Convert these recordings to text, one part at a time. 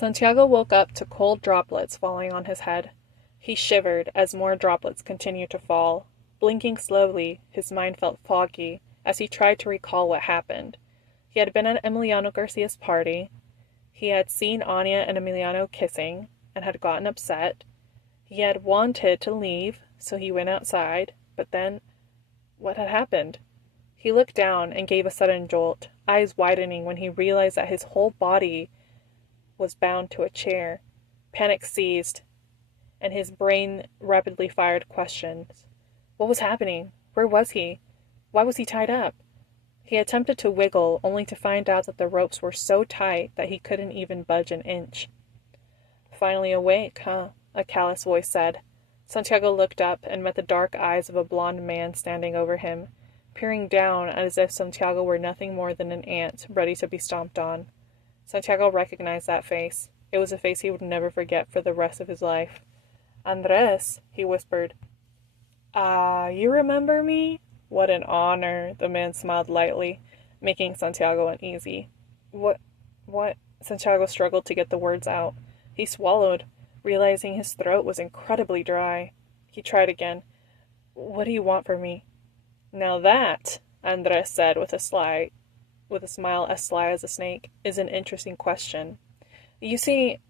Santiago woke up to cold droplets falling on his head. He shivered as more droplets continued to fall. Blinking slowly, his mind felt foggy as he tried to recall what happened. He had been at Emiliano Garcia's party. He had seen Anya and Emiliano kissing and had gotten upset. He had wanted to leave, so he went outside, but then what had happened? He looked down and gave a sudden jolt, eyes widening when he realized that his whole body was bound to a chair. Panic seized, and his brain rapidly fired questions. What was happening? Where was he? Why was he tied up? He attempted to wiggle, only to find out that the ropes were so tight that he couldn't even budge an inch. Finally awake, huh? A callous voice said. Santiago looked up and met the dark eyes of a blond man standing over him, peering down as if Santiago were nothing more than an ant ready to be stomped on. Santiago recognized that face. It was a face he would never forget for the rest of his life. Andres, he whispered. Ah, you remember me? What an honor, the man smiled lightly, making Santiago uneasy. What? Santiago struggled to get the words out. He swallowed, realizing his throat was incredibly dry. He tried again. What do you want from me? Now that, Andres said with a smile as sly as a snake, is an interesting question. You see,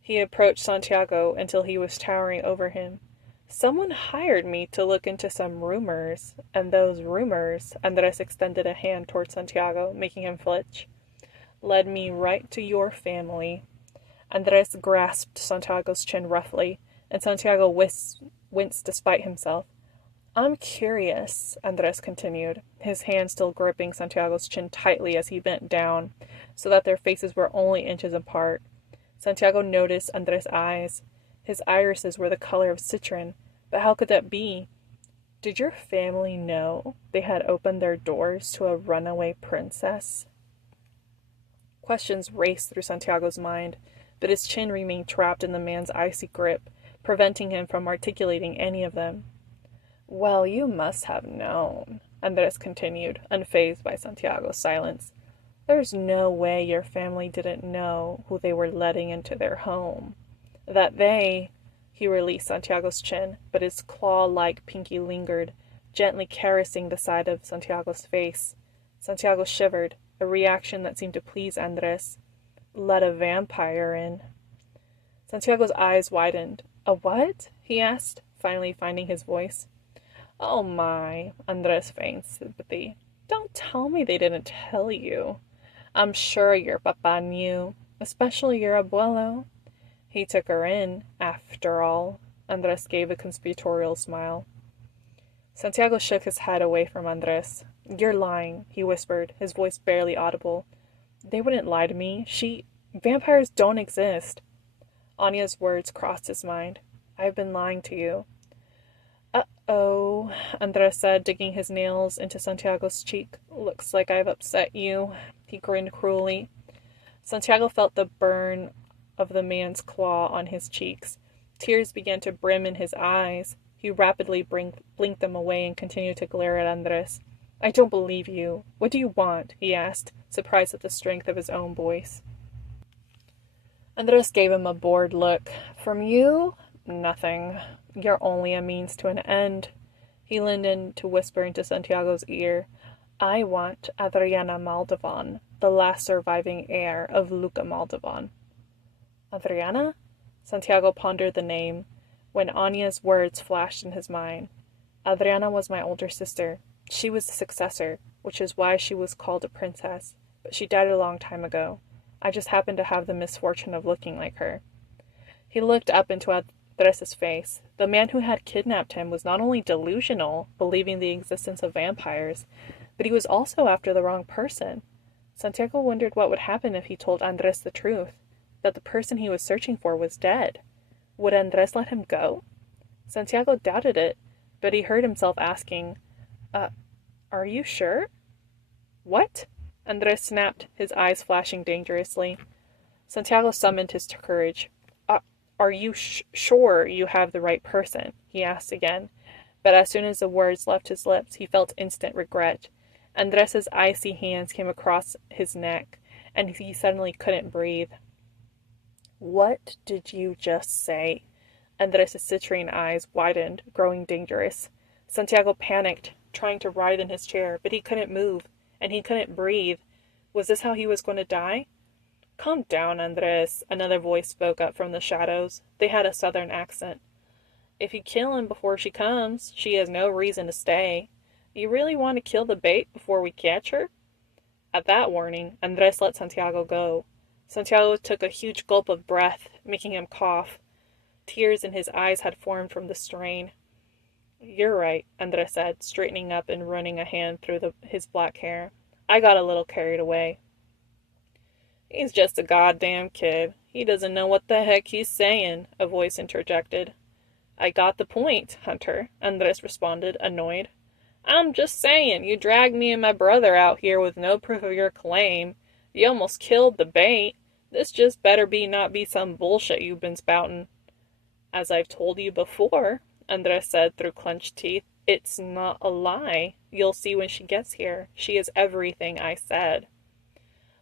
he approached Santiago until he was towering over him. Someone hired me to look into some rumors, and those rumors, Andres extended a hand toward Santiago, making him flinch, led me right to your family. Andres grasped Santiago's chin roughly, and Santiago winced despite himself. I'm curious, Andres continued, his hand still gripping Santiago's chin tightly as he bent down, so that their faces were only inches apart. Santiago noticed Andres' eyes. His irises were the color of citron, but how could that be? Did your family know they had opened their doors to a runaway princess? Questions raced through Santiago's mind, but his chin remained trapped in the man's icy grip, preventing him from articulating any of them. Well, you must have known, Andres continued, unfazed by Santiago's silence. There's no way your family didn't know who they were letting into their home. That they... He released Santiago's chin, but his claw-like pinky lingered, gently caressing the side of Santiago's face. Santiago shivered, a reaction that seemed to please Andres. Let a vampire in. Santiago's eyes widened. A what? He asked, finally finding his voice. Oh my, Andres feigned sympathy. Don't tell me they didn't tell you. I'm sure your papa knew, especially your abuelo. He took her in, after all. Andres gave a conspiratorial smile. Santiago shook his head away from Andres. You're lying, he whispered, his voice barely audible. They wouldn't lie to me. Vampires don't exist. Anya's words crossed his mind. I've been lying to you. Uh-oh, Andres said, digging his nails into Santiago's cheek. Looks like I've upset you. He grinned cruelly. Santiago felt the burn of the man's claw on his cheeks. Tears began to brim in his eyes. He rapidly blinked them away and continued to glare at Andres. I don't believe you. What do you want? He asked, surprised at the strength of his own voice. Andres gave him a bored look. From you? Nothing. You're only a means to an end. He leaned in to whisper into Santiago's ear. I want Adriana Moldovan, the last surviving heir of Luca Moldovan. Adriana? Santiago pondered the name, when Anya's words flashed in his mind. Adriana was my older sister. She was the successor, which is why she was called a princess, but she died a long time ago. I just happened to have the misfortune of looking like her. He looked up into Andres' face. The man who had kidnapped him was not only delusional, believing the existence of vampires, but he was also after the wrong person. Santiago wondered what would happen if he told Andres the truth, that the person he was searching for was dead. Would Andres let him go? Santiago doubted it, but he heard himself asking, are you sure? What? Andres snapped, his eyes flashing dangerously. Santiago summoned his courage. Are you sure you have the right person? He asked again, but as soon as the words left his lips, he felt instant regret. Andres's icy hands came across his neck, and he suddenly couldn't breathe. What did you just say? Andres' citrine eyes widened, growing dangerous. Santiago panicked, trying to writhe in his chair, but he couldn't move, and he couldn't breathe. Was this how he was going to die? Calm down, Andres, another voice spoke up from the shadows. They had a southern accent. If you kill him before she comes, she has no reason to stay. You really want to kill the bait before we catch her? At that warning, Andres let Santiago go. Santiago took a huge gulp of breath, making him cough. Tears in his eyes had formed from the strain. You're right, Andres said, straightening up and running a hand through his black hair. I got a little carried away. He's just a goddamn kid. He doesn't know what the heck he's saying, a voice interjected. I got the point, Hunter, Andres responded, annoyed. I'm just saying, you dragged me and my brother out here with no proof of your claim. You almost killed the bait. This just better not be some bullshit you've been spouting. As I've told you before, Andres said through clenched teeth, it's not a lie. You'll see when she gets here. She is everything I said.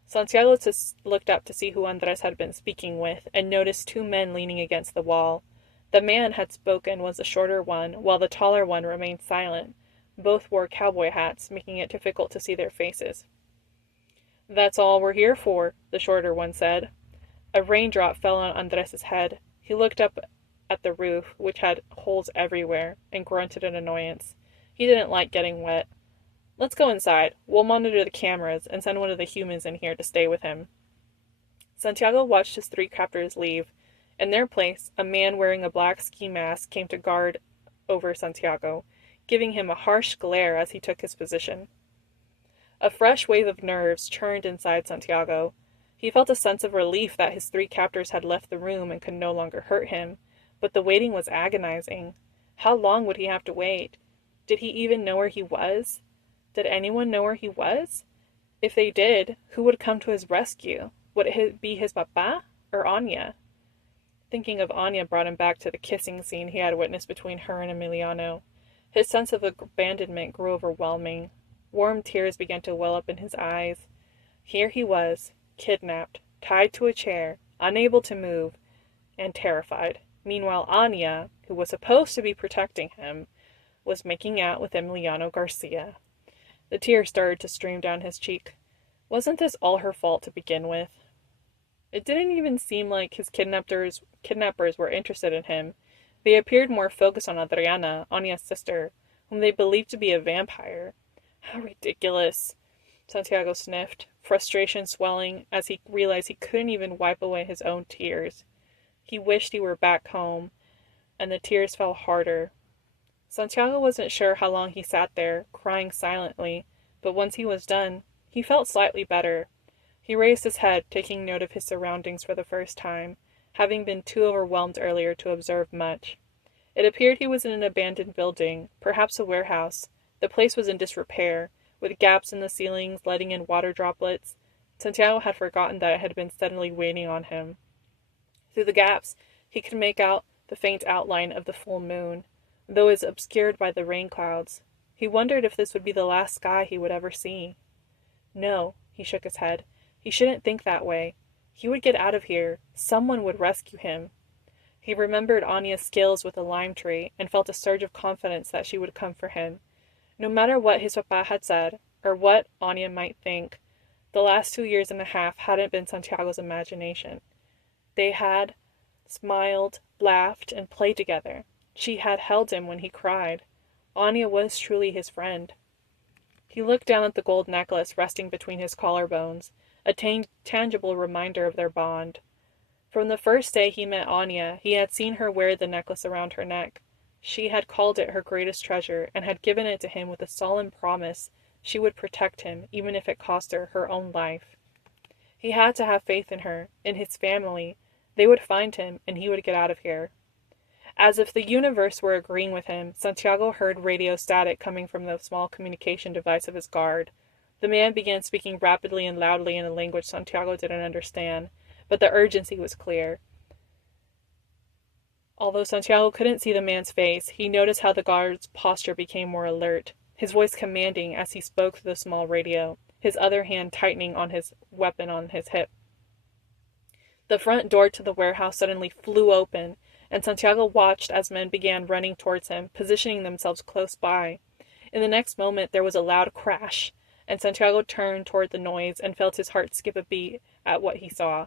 Santiago looked up to see who Andres had been speaking with, and noticed two men leaning against the wall. The man had spoken was the shorter one, while the taller one remained silent. Both wore cowboy hats, making it difficult to see their faces. That's all we're here for, the shorter one said. A raindrop fell on Andres' head. He looked up at the roof, which had holes everywhere, and grunted in annoyance. He didn't like getting wet. Let's go inside. We'll monitor the cameras and send one of the humans in here to stay with him. Santiago watched his three captors leave. In their place, a man wearing a black ski mask came to guard over Santiago, giving him a harsh glare as he took his position. A fresh wave of nerves churned inside Santiago. He felt a sense of relief that his three captors had left the room and could no longer hurt him, but the waiting was agonizing. How long would he have to wait? Did he even know where he was? Did anyone know where he was? If they did, who would come to his rescue? Would it be his papa or Anya? Thinking of Anya brought him back to the kissing scene he had witnessed between her and Emiliano. His sense of abandonment grew overwhelming. Warm tears began to well up in his eyes. Here he was, kidnapped, tied to a chair, unable to move, and terrified. Meanwhile, Anya, who was supposed to be protecting him, was making out with Emiliano Garcia. The tears started to stream down his cheek. Wasn't this all her fault to begin with? It didn't even seem like his kidnappers were interested in him. They appeared more focused on Adriana, Anya's sister, whom they believed to be a vampire. How ridiculous, Santiago sniffed, frustration swelling as he realized he couldn't even wipe away his own tears. He wished he were back home, and the tears fell harder. Santiago wasn't sure how long he sat there, crying silently, but once he was done, he felt slightly better. He raised his head, taking note of his surroundings for the first time, having been too overwhelmed earlier to observe much. It appeared he was in an abandoned building, perhaps a warehouse. The place was in disrepair, with gaps in the ceilings letting in water droplets. Santiago had forgotten that it had been steadily waiting on him. Through the gaps, he could make out the faint outline of the full moon, though it was obscured by the rain clouds. He wondered if this would be the last sky he would ever see. No, he shook his head. He shouldn't think that way. He would get out of here. Someone would rescue him. He remembered Anya's skills with the lime tree and felt a surge of confidence that she would come for him. No matter what his papa had said, or what Anya might think, the last 2 years and a half hadn't been Santiago's imagination. They had smiled, laughed, and played together. She had held him when he cried. Anya was truly his friend. He looked down at the gold necklace resting between his collarbones, a tangible reminder of their bond. From the first day he met Anya, he had seen her wear the necklace around her neck. She had called it her greatest treasure and had given it to him with a solemn promise she would protect him, even if it cost her her own life. He had to have faith in her, in his family. They would find him, and he would get out of here. As if the universe were agreeing with him, Santiago heard radio static coming from the small communication device of his guard. The man began speaking rapidly and loudly in a language Santiago didn't understand, but the urgency was clear. Although Santiago couldn't see the man's face, he noticed how the guard's posture became more alert, his voice commanding as he spoke through the small radio, his other hand tightening on his weapon on his hip. The front door to the warehouse suddenly flew open, and Santiago watched as men began running towards him, positioning themselves close by. In the next moment there was a loud crash, and Santiago turned toward the noise and felt his heart skip a beat at what he saw.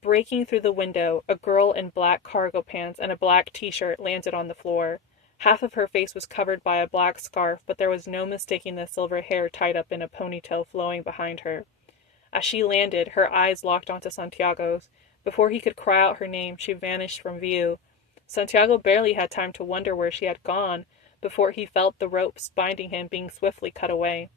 Breaking through the window, a girl in black cargo pants and a black t-shirt landed on the floor. Half of her face was covered by a black scarf, but there was no mistaking the silver hair tied up in a ponytail flowing behind her. As she landed, her eyes locked onto Santiago's. Before he could cry out her name, she vanished from view. Santiago barely had time to wonder where she had gone before he felt the ropes binding him being swiftly cut away.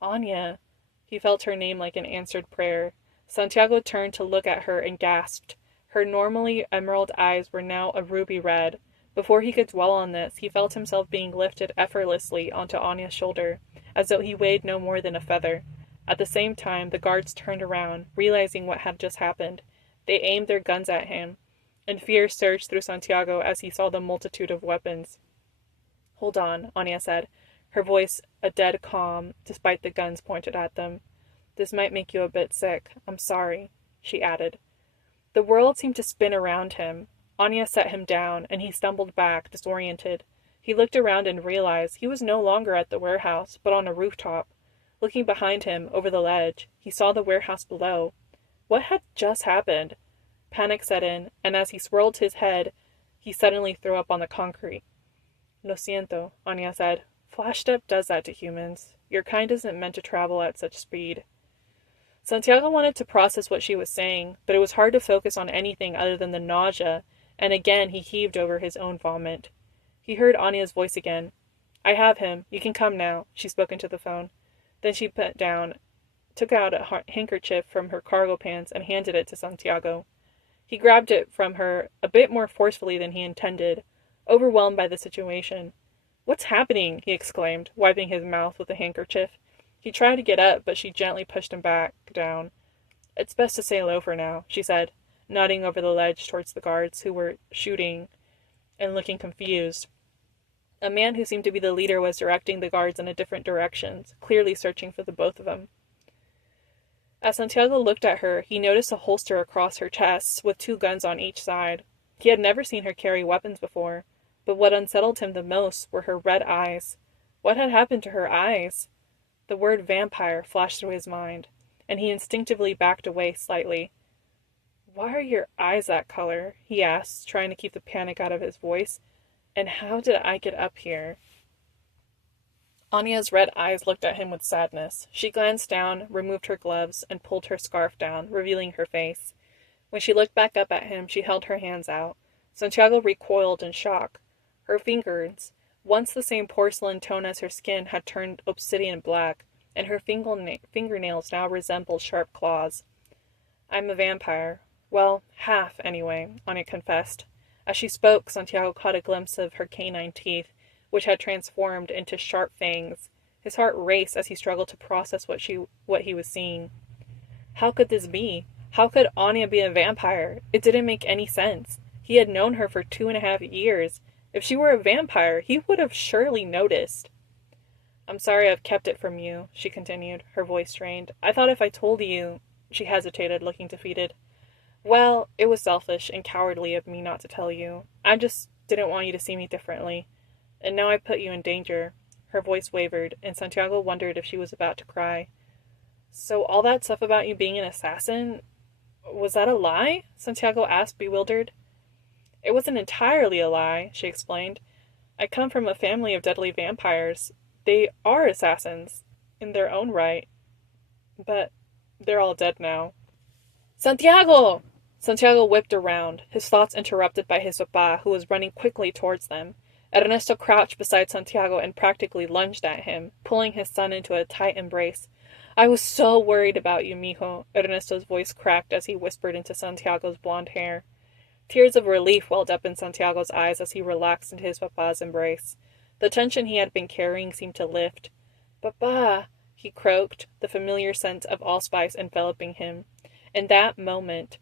Anya! He felt her name like an answered prayer. Santiago turned to look at her and gasped. Her normally emerald eyes were now a ruby red. Before he could dwell on this, he felt himself being lifted effortlessly onto Anya's shoulder, as though he weighed no more than a feather. At the same time, the guards turned around, realizing what had just happened. They aimed their guns at him, and fear surged through Santiago as he saw the multitude of weapons. "Hold on," Anya said, her voice a dead calm, despite the guns pointed at them. "This might make you a bit sick. I'm sorry," she added. The world seemed to spin around him. Anya set him down, and he stumbled back, disoriented. He looked around and realized he was no longer at the warehouse, but on a rooftop. Looking behind him, over the ledge, he saw the warehouse below. What had just happened? Panic set in, and as he swirled his head, he suddenly threw up on the concrete. "Lo siento," Anya said. "Flash step does that to humans. Your kind isn't meant to travel at such speed." Santiago wanted to process what she was saying, but it was hard to focus on anything other than the nausea, and again he heaved over his own vomit. He heard Anya's voice again. "I have him. You can come now," she spoke into the phone. Then she bent down, took out a handkerchief from her cargo pants, and handed it to Santiago. He grabbed it from her a bit more forcefully than he intended, overwhelmed by the situation. "What's happening?" he exclaimed, wiping his mouth with the handkerchief. He tried to get up, but she gently pushed him back down. "It's best to say low for now," she said, nodding over the ledge towards the guards, who were shooting and looking confused. A man who seemed to be the leader was directing the guards in a different direction, clearly searching for the both of them. As Santiago looked at her, he noticed a holster across her chest, with 2 guns on each side. He had never seen her carry weapons before, but what unsettled him the most were her red eyes. What had happened to her eyes? The word vampire flashed through his mind, and he instinctively backed away slightly. "Why are your eyes that color?" he asked, trying to keep the panic out of his voice. "And how did I get up here?" Anya's red eyes looked at him with sadness. She glanced down, removed her gloves, and pulled her scarf down, revealing her face. When she looked back up at him, she held her hands out. Santiago recoiled in shock. Her fingers, once the same porcelain tone as her skin, had turned obsidian black, and her fingernails now resembled sharp claws. "I'm a vampire. Well, half, anyway," Anya confessed. As she spoke, Santiago caught a glimpse of her canine teeth, which had transformed into sharp fangs. His heart raced as he struggled to process what he was seeing. How could this be? How could Anya be a vampire? It didn't make any sense. He had known her for 2.5 years. If she were a vampire, he would have surely noticed. "I'm sorry I've kept it from you," she continued, her voice strained. "I thought if I told you—" She hesitated, looking defeated. "Well, it was selfish and cowardly of me not to tell you. I just didn't want you to see me differently. And now I put you in danger." Her voice wavered, and Santiago wondered if she was about to cry. "So all that stuff about you being an assassin, was that a lie?" Santiago asked, bewildered. "It wasn't entirely a lie," she explained. "I come from a family of deadly vampires. They are assassins, in their own right. But they're all dead now." "Santiago!" Santiago whipped around, his thoughts interrupted by his papa, who was running quickly towards them. Ernesto crouched beside Santiago and practically lunged at him, pulling his son into a tight embrace. "I was so worried about you, mijo," Ernesto's voice cracked as he whispered into Santiago's blonde hair. Tears of relief welled up in Santiago's eyes as he relaxed into his papa's embrace. The tension he had been carrying seemed to lift. "Papa," he croaked, the familiar scent of allspice enveloping him. In that moment,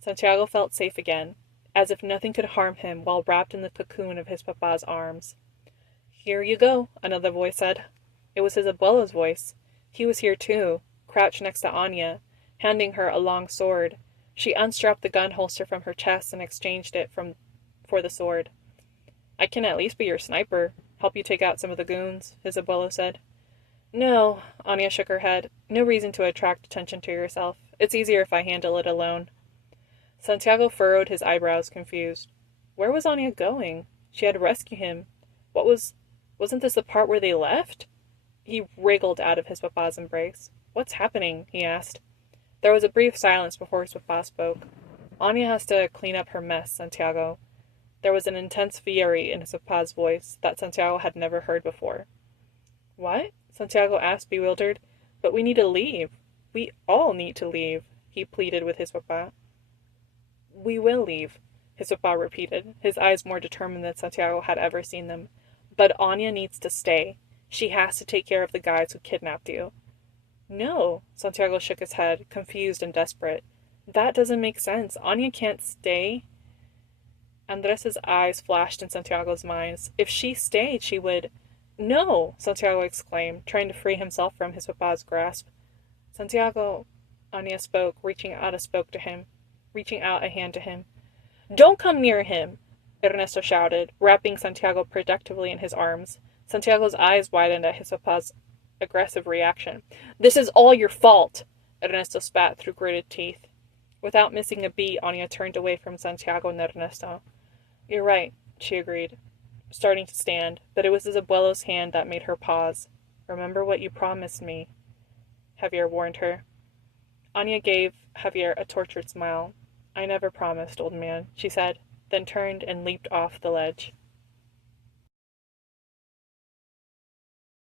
Santiago felt safe again, as if nothing could harm him while wrapped in the cocoon of his papa's arms. "Here you go," another voice said. It was his abuelo's voice. He was here too, crouched next to Anya, handing her a long sword. She unstrapped the gun holster from her chest and exchanged it for the sword. I can at least be your sniper, help you take out some of the goons, his abuelo said. No, Anya shook her head. No reason to attract attention to yourself. It's easier if I handle it alone. Santiago furrowed his eyebrows, confused. Where was Anya going? She had to rescue him. Wasn't this the part where they left? He wriggled out of his papa's embrace. What's happening? He asked. There was a brief silence before his papa spoke. Anya has to clean up her mess, Santiago. There was an intense fury in his papa's voice that Santiago had never heard before. What? Santiago asked, bewildered. But we need to leave. We all need to leave, he pleaded with his papa. We will leave, his papa repeated, his eyes more determined than Santiago had ever seen them. But Anya needs to stay. She has to take care of the guys who kidnapped you. No, Santiago shook his head, confused and desperate. That doesn't make sense. Anya can't stay. Andres's eyes flashed in Santiago's mind. If she stayed, she would... No, Santiago exclaimed, trying to free himself from his papa's grasp. Santiago, Anya spoke, reaching out a hand to him. Don't come near him, Ernesto shouted, wrapping Santiago protectively in his arms. Santiago's eyes widened at his papa's aggressive reaction. This is all your fault, Ernesto spat through gritted teeth. Without missing a beat, Anya turned away from Santiago and Ernesto. You're right, she agreed, starting to stand, but it was his abuelo's hand that made her pause. Remember what you promised me, Javier warned her. Anya gave Javier a tortured smile. I never promised, old man, she said, then turned and leaped off the ledge.